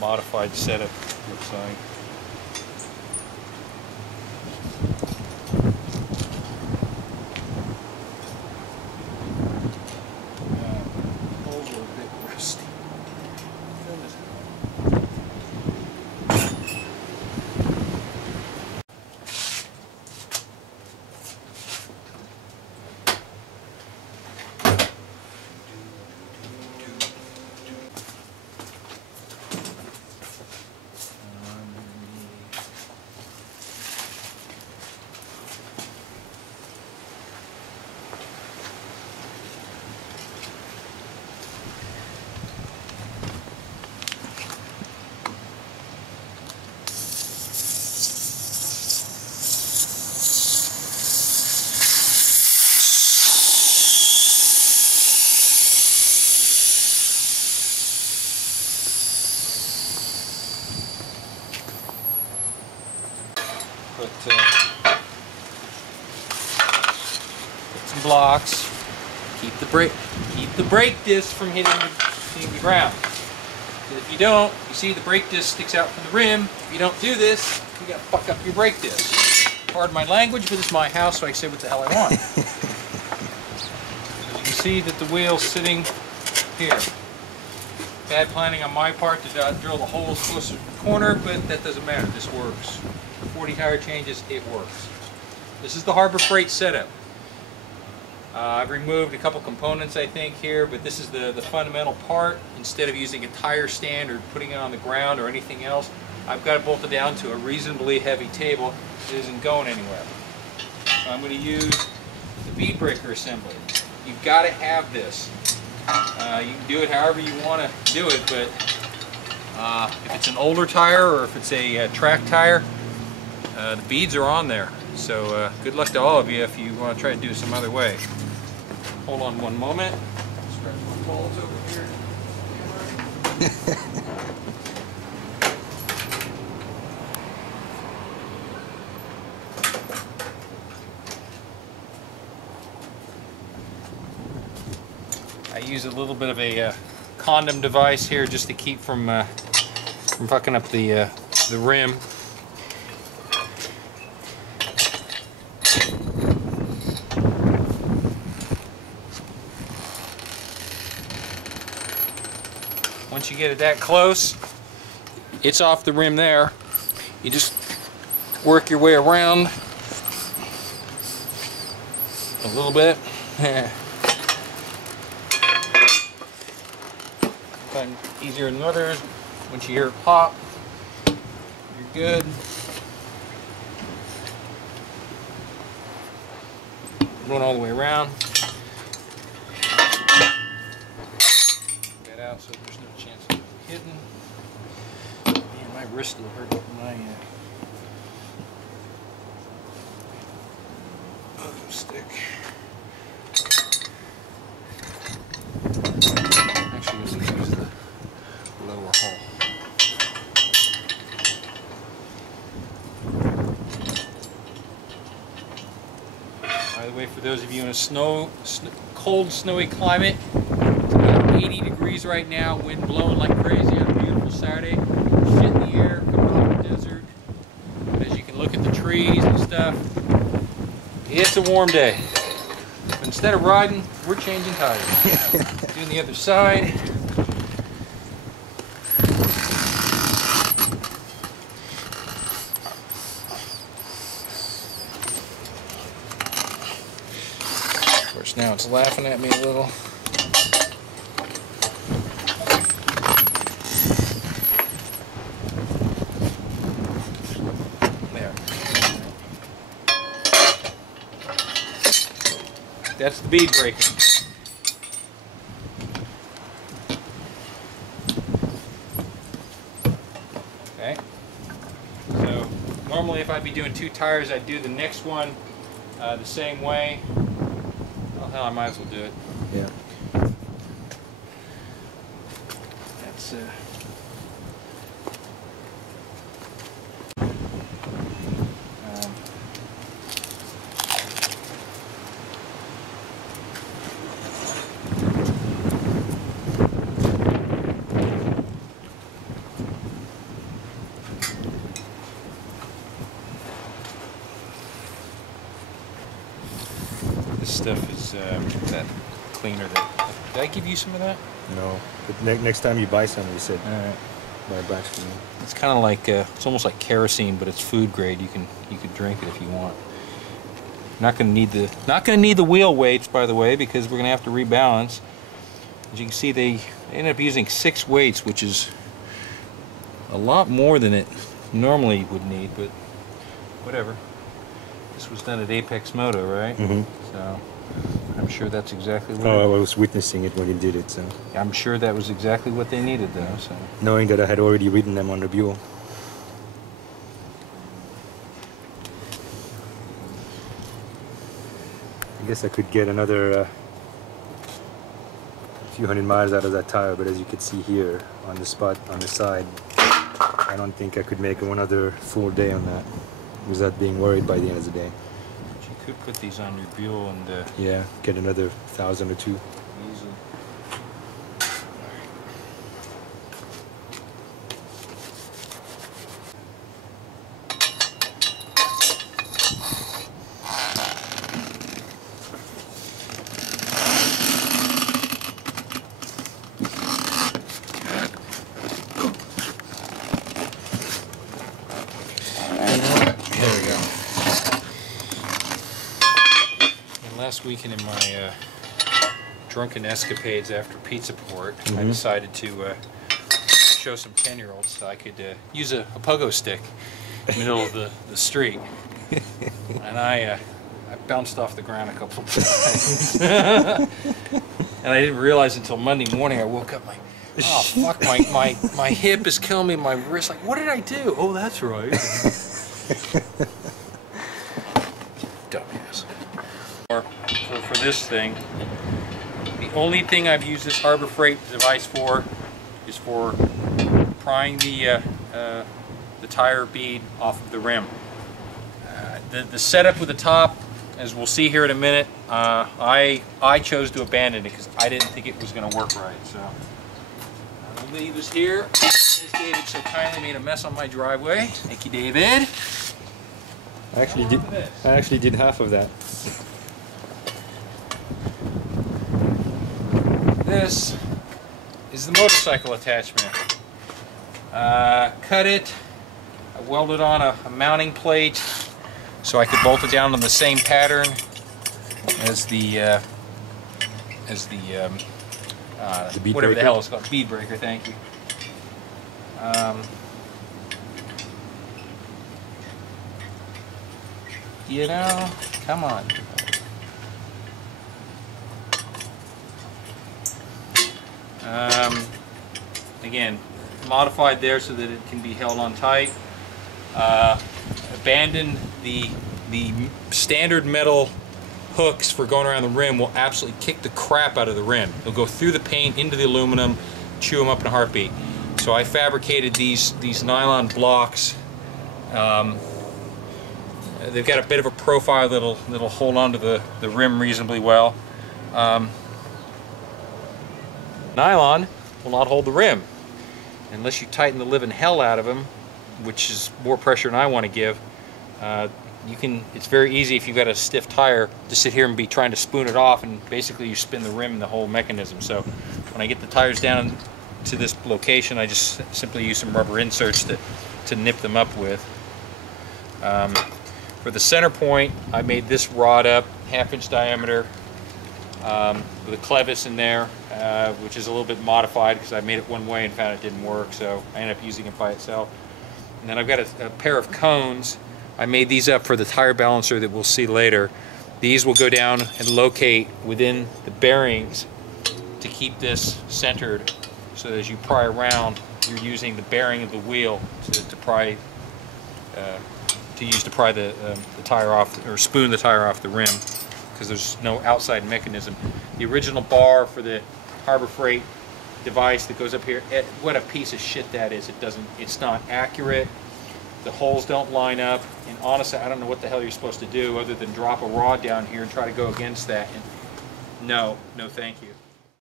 modified setup looks like. Holes are a bit rusty. Put some blocks. Keep the brake disc from hitting the ground. Because if you don't, you see the brake disc sticks out from the rim. If you don't do this, you're gonna fuck up your brake disc. Pardon my language, but it's my house, so I say what the hell I want. You can see that the wheel's sitting here. Bad planning on my part to drill the holes closer to the corner, but that doesn't matter. This works. 40 tire changes, it works. This is the Harbor Freight setup. I've removed a couple components, I think, here, but this is the fundamental part. Instead of using a tire stand or putting it on the ground or anything else, I've got it bolted down to a reasonably heavy table that isn't going anywhere. So I'm going to use the bead breaker assembly. You've got to have this. You can do it however you want to do it, but if it's an older tire or if it's a track tire, the beads are on there. So good luck to all of you if you want to try to do it some other way. Hold on one moment. Stretch my balls over here. I use a little bit of a condom device here just to keep from fucking up the rim. Once you get it that close, it's off the rim there. You just work your way around a little bit. Sometimes easier than others. Once you hear it pop, you're good. Run all the way around. Get out so there's no chance of hitting. Man, my wrist will hurt with my other stick. Actually, we'll use the lower hull. By the way, for those of you in a cold, snowy climate, it's about 80 degrees right now, wind blowing like crazy on a beautiful Saturday. Shit in the air, coming off the desert. But as you can look at the trees and stuff, it's a warm day. But instead of riding, we're changing tires. Doing the other side. Of course, now it's laughing at me a little. There. That's the bead breaker. Okay. So normally if I'd be doing 2 tires, I'd do the next one the same way. Well, hell, I might as well do it. Yeah. That's stuff is that cleaner. Did I give you some of that? No, but next time you buy some, you said All right. buy a batch for me. It's kind of like it's almost like kerosene, but it's food grade. You can drink it if you want. Not going to need the wheel weights, by the way, because we're going to have to rebalance. As you can see, they ended up using 6 weights, which is a lot more than it normally would need, but whatever. This was done at Apex Moto, right? Mm-hmm. So I'm sure that's exactly what. Oh, I was witnessing it when you did it, so. I'm sure that was exactly what they needed, though. So. Knowing that I had already ridden them on the Buell. I guess I could get another few hundred miles out of that tire, but as you can see here on the spot on the side, I don't think I could make one other full day on that without being worried by the end of the day. But you could put these on your Buell and Yeah, get another 1,000 or 2. easily. Last weekend in my drunken escapades after Pizza Port, I decided to show some 10-year-olds that I could use a pogo stick in the middle of the street. And I bounced off the ground a couple of times. And I didn't realize until Monday morning. I woke up like, oh fuck, my hip is killing me, my wrist. Like, what did I do? Oh, that's right. Dumbass. For this thing, the only thing I've used this Harbor Freight device for is for prying the tire bead off of the rim. The setup with the top, as we'll see here in a minute, I chose to abandon it because I didn't think it was going to work right. So I'll leave this here. As David so kindly made a mess on my driveway. Thank you, David. I actually did half of that. This is the motorcycle attachment. Cut it, I welded on a mounting plate so I could bolt it down on the same pattern as the bead whatever breaker? the hell it's called, bead breaker. Thank you. You know, come on. Again, modified there so that it can be held on tight. Abandoned the standard metal hooks for going around the rim will absolutely kick the crap out of the rim. They'll go through the paint into the aluminum, chew them up in a heartbeat. So I fabricated these nylon blocks. They've got a bit of a profile that'll hold on to the rim reasonably well. Nylon will not hold the rim unless you tighten the living hell out of them, which is more pressure than I want to give. It's very easy if you've got a stiff tire to sit here and be trying to spoon it off, and basically you spin the rim and the whole mechanism. So when I get the tires down to this location, I just simply use some rubber inserts to nip them up with. For the center point, I made this rod up, 1/2 inch diameter, with a clevis in there, which is a little bit modified because I made it one way and found it didn't work, so I ended up using it by itself. And then I've got a pair of cones. I made these up for the tire balancer that we'll see later. These will go down and locate within the bearings to keep this centered, so that as you pry around, you're using the bearing of the wheel to pry, to pry the tire off, or spoon the tire off the rim, because there's no outside mechanism. The original bar for the Harbor Freight device that goes up here, what a piece of shit that is. It's not accurate. The holes don't line up, and honestly, I don't know what the hell you're supposed to do other than drop a rod down here and try to go against that. And no, thank you.